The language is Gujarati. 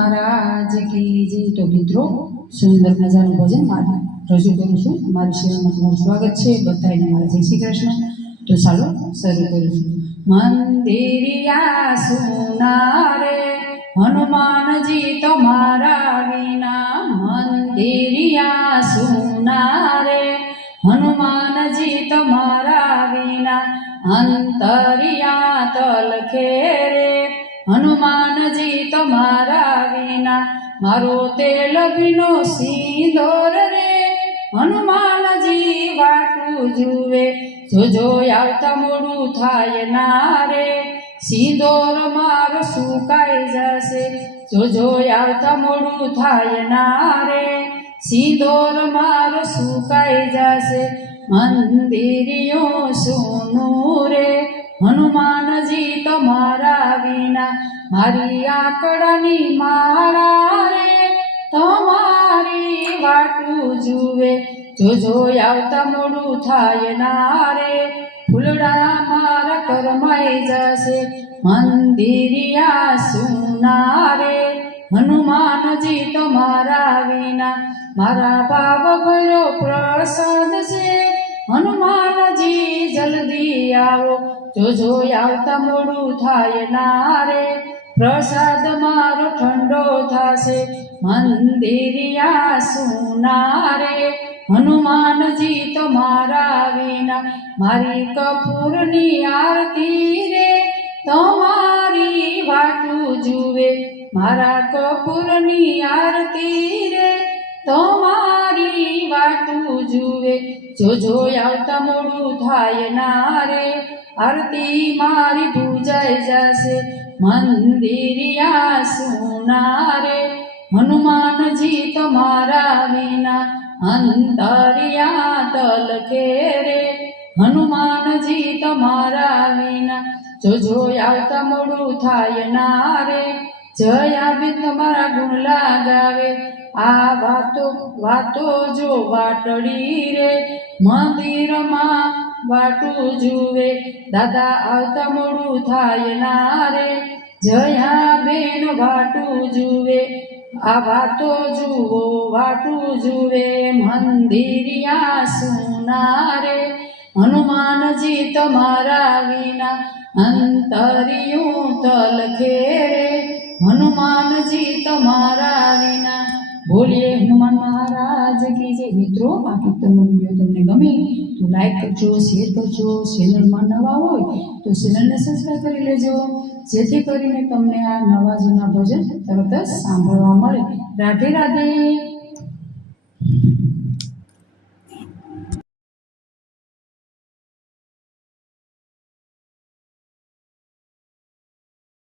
महाराज की जय। तो मित्रों सुंदर मजाનું ભજન મારે રજૂ કરું છું। મારી સેવામાં તમારું સ્વાગત છે। બધાને મારા જય શ્રી કૃષ્ણ। તો ચાલો શરૂ કરું છું। મંદિરિયા સુના રે હનુમાનજી તમારા વિના, મંદિરિયા સુના રે હનુમાનજી તમારા વિના, અંતરિયા તલખે રે હનુમાનજી તમારા વિના, મારો તેલ ભીનો સિંદોર રે હનુમાનજી વાટું જુએ, જોજો આવતા મોડું થાય ના રે, સિંદોર મારો સુકાઈ જશે, જોજો આવતા મોડું થાય ના રે, સિંદોર મારો સુકાઈ જશે, મંદિરિયો સોનું રે હનુમાનજી તમારા વિના, મારી આંકડાની માળા રે તમારી વાટું જુએ, જોજો આવતા મોડું થાય ના રે, ફૂલડા મારા કરમાઈ જશે, મંદિરિયા સુના રે હનુમાનજી તમારા વિના, મારા ભાવ ભર્યો પ્રસાદ છે હનુમાનજી જલ્દી આવો, જોજો આવતા મોડું થાય ના રે, પ્રસાદ મારો ઠંડો થાશે, મંદિરિયા સુના રે હનુમાનજી તમારા વિના, મારી કપૂરની આરતી રે તમારી વાટું જુએ, મારા કપૂરની આરતી રે તમારી વાટું જુએ, જોજો આવતા મોડું થાય ના રે, આરતી મારી પૂજાઈ જશે, મંદિરિયા સુના રે હનુમાનજી તમારા વિના, અંતરિયા તલખે રે હનુમાનજી તમારા વિના, જોજો આવતા મોડું થાય ના રે, જયા બી તમારા ગુણ લાગાવે, આ વાતો જો વાટડી રે મંદિરમાં વાટું જુએ, દાદા આવતા મોડું થાય ના રે, જયા બેન વાટું જુએ, આ વાતો જુઓ વાટું જુએ, મંદિરિયા સુના રે હનુમાનજી તમારા વિના, અંતરિયું તલખે રે હનુમાનજી તમારા વિના। બોલીએ હનુમાન મહારાજ की जय। મિત્રો આ કીર્તનનો વિડીયો તમને ગમે તો લાઈક કરજો, શેર કરજો, ચેનલમાં નવા હોય તો ચેનલને સબસ્ક્રાઈબ કરી લેજો, જેથી કરીને તમને આ નવા જૂના ભજન તરત જ સાંભળવા મળે। રાધે રાધે।